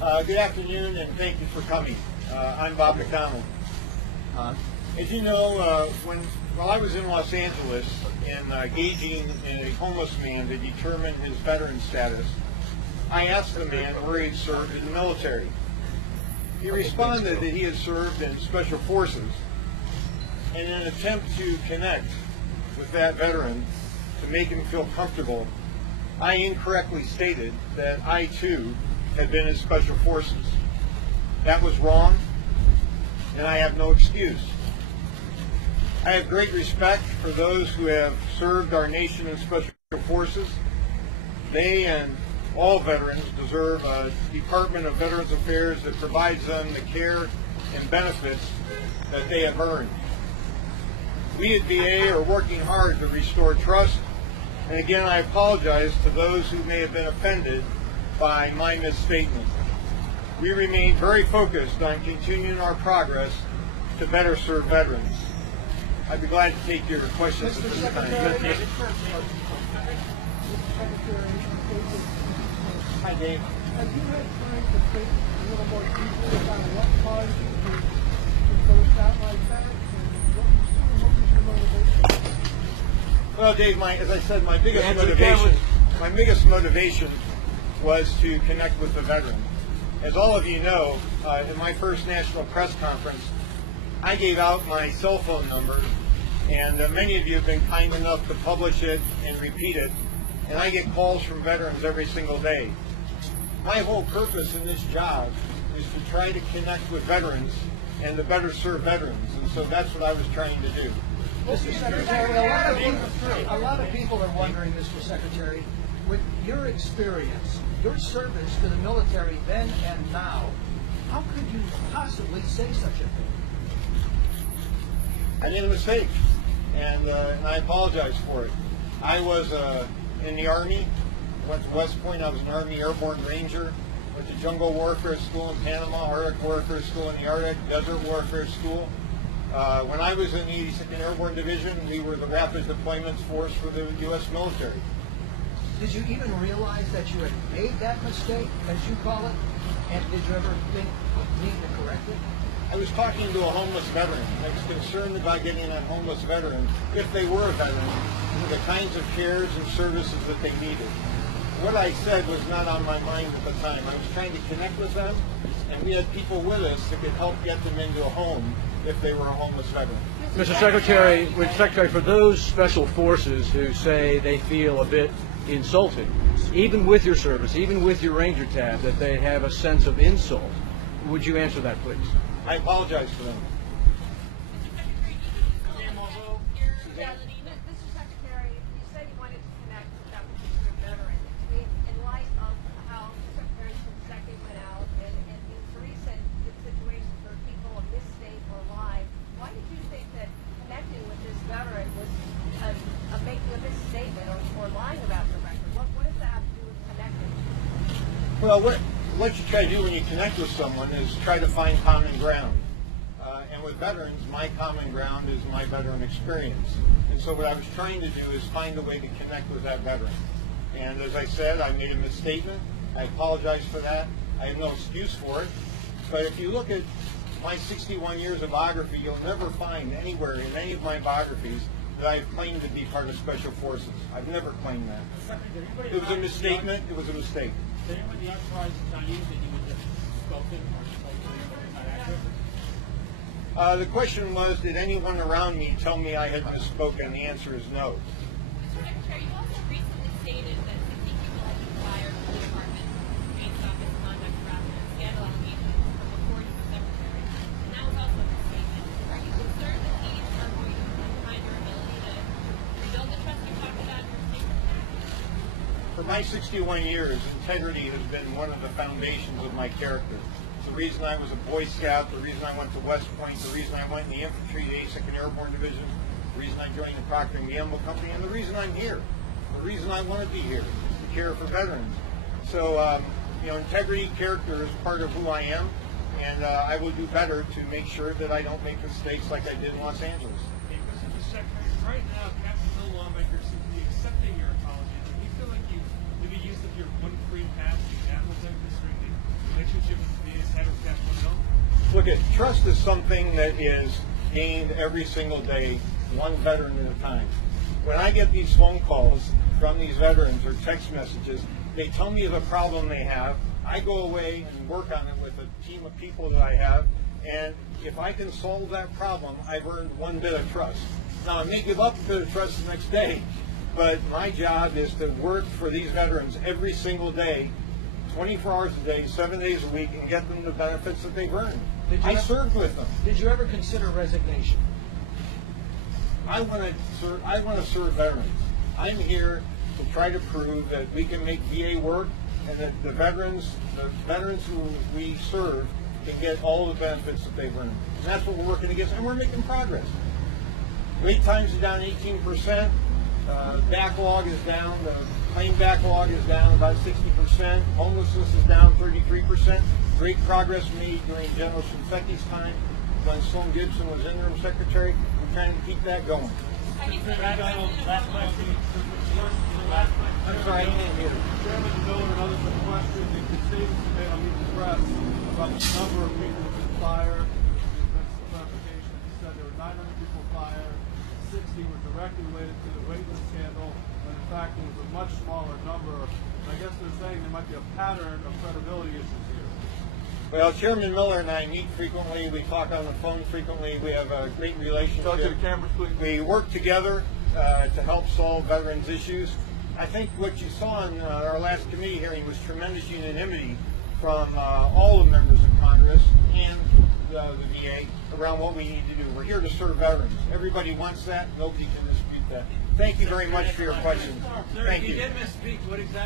Good afternoon, and thank you for coming. I'm Bob McDonald. As you know, while I was in Los Angeles and gauging a homeless man to determine his veteran status, I asked the man where he had served in the military. He responded that he had served in Special Forces, and in an attempt to connect with that veteran to make him feel comfortable, I incorrectly stated that I too had been in Special Forces. That was wrong, and I have no excuse. I have great respect for those who have served our nation in Special Forces. They and all veterans deserve a Department of Veterans Affairs that provides them the care and benefits that they have earned. We at VA are working hard to restore trust, and again I apologize to those who may have been offended by my misstatement. We remain very focused on continuing our progress to better serve veterans. I'd be glad to take your questions at this time. Hi, Dave. Have you had time to think a little more deeply about what caused you to burst out like that? And what was your motivation? Well, Dave, as I said, my biggest motivation was to connect with the veteran. As all of you know, in my first national press conference, I gave out my cell phone number, and many of you have been kind enough to publish it and repeat it, and I get calls from veterans every single day. My whole purpose in this job is to try to connect with veterans and to better serve veterans, and so that's what I was trying to do. Mr. Secretary, a lot of people are wondering, Mr. Secretary, with your experience, your service to the military then and now, how could you possibly say such a thing? I made a mistake, and I apologize for it. I was in the Army, went to West Point. I was an Army Airborne Ranger, went to Jungle Warfare School in Panama, Arctic Warfare School in the Arctic, Desert Warfare School. When I was in the 82nd Airborne Division, we were the Rapid Deployments Force for the U.S. military. Did you even realize that you had made that mistake, as you call it? And did you ever think you need to correct it? I was talking to a homeless veteran. I was concerned about getting that homeless veteran, if they were a veteran, the kinds of cares and services that they needed. What I said was not on my mind at the time. I was trying to connect with them, and we had people with us that could help get them into a home if they were a homeless veteran. Mr. Secretary, for those special forces who say they feel a bit insulted, even with your service, even with your Ranger tab, that they have a sense of insult, would you answer that, please? I apologize for them. Mr. Secretary, you said you wanted to connect with that particular veteran. In light of how Secretary Shinseki went out and these recent situations where people have misstate or lied, why did you think that connecting with this veteran was making a misstatement or lying about your record? What does that have to do with connecting? Well, what you try to do when you connect with someone is try to find common ground. And with veterans, my common ground is my veteran experience. And so what I was trying to do is find a way to connect with that veteran. And as I said, I made a misstatement. I apologize for that. I have no excuse for it. But if you look at my 61 years of biography, you'll never find anywhere in any of my biographies that I've claimed to be part of Special Forces. I've never claimed that. It was a misstatement. It was a mistake. Did anybody authorize on you that you would have spoken or spoken not accurate? The question was, did anyone around me tell me I had misspoken? The answer is no. Mr. Secretary, you also recently stated that 50 people have been fired from the department based on misconduct, harassment, and scandal allegations from before you were Secretary. And that was also a misstatement. Are you concerned that these are going to undermine your ability to rebuild the trust you talked about in your statement? For my 61 years, integrity has been one of the foundations of my character. It's the reason I was a Boy Scout, the reason I went to West Point, the reason I went in the infantry, the 82nd Airborne Division, the reason I joined the Procter & Gamble Company, and the reason I'm here. The reason I want to be here is to care for veterans. So, integrity, character is part of who I am, and I will do better to make sure that I don't make mistakes like I did in Los Angeles. Okay, Mr. Secretary, right now, Captain Hill lawmakers seem to be accepting your apology. Do you feel like you maybe used up your one free pass to example them concerning the relationship Look, trust is something that is gained every single day, one veteran at a time. When I get these phone calls from these veterans or text messages, they tell me the problem they have. I go away and work on it with a team of people that I have, and if I can solve that problem, I've earned one bit of trust. Now, I may give up a bit of trust the next day, but my job is to work for these veterans every single day, 24 hours a day, 7 days a week, and get them the benefits that they've earned. I served with them. Did you ever consider resignation? I want to serve veterans. I'm here to try to prove that we can make VA work, and that the veterans who we serve can get all the benefits that they've earned. And that's what we're working against, and we're making progress. Wait times are down 18%. Backlog is down. The claim backlog is down about 60%. Homelessness is down 33%. Great progress made during General Shinseki time when Sloan Gibson was interim secretary. We're trying to keep that going. I'm sorry, I didn't hear. Chairman Miller and others have questioned the statements made on Meet the Press about the number of people who've been fired. That's the clarification. He said there were 900 people fired, 60 were directly related to the Waitlist scandal, when in fact it was a much smaller number. And I guess they're saying there might be a pattern of credibility issues here. Well, Chairman Miller and I meet frequently. We talk on the phone frequently. We have a great relationship. Talk to the cameras, please. We work together to help solve veterans' issues. I think what you saw in our last committee hearing was tremendous unanimity from all the members of Congress and the VA around what we need to do. We're here to serve veterans. Everybody wants that. Nobody can dispute that. Thank you very much for your questions. Thank you. You did misspeak. What exactly?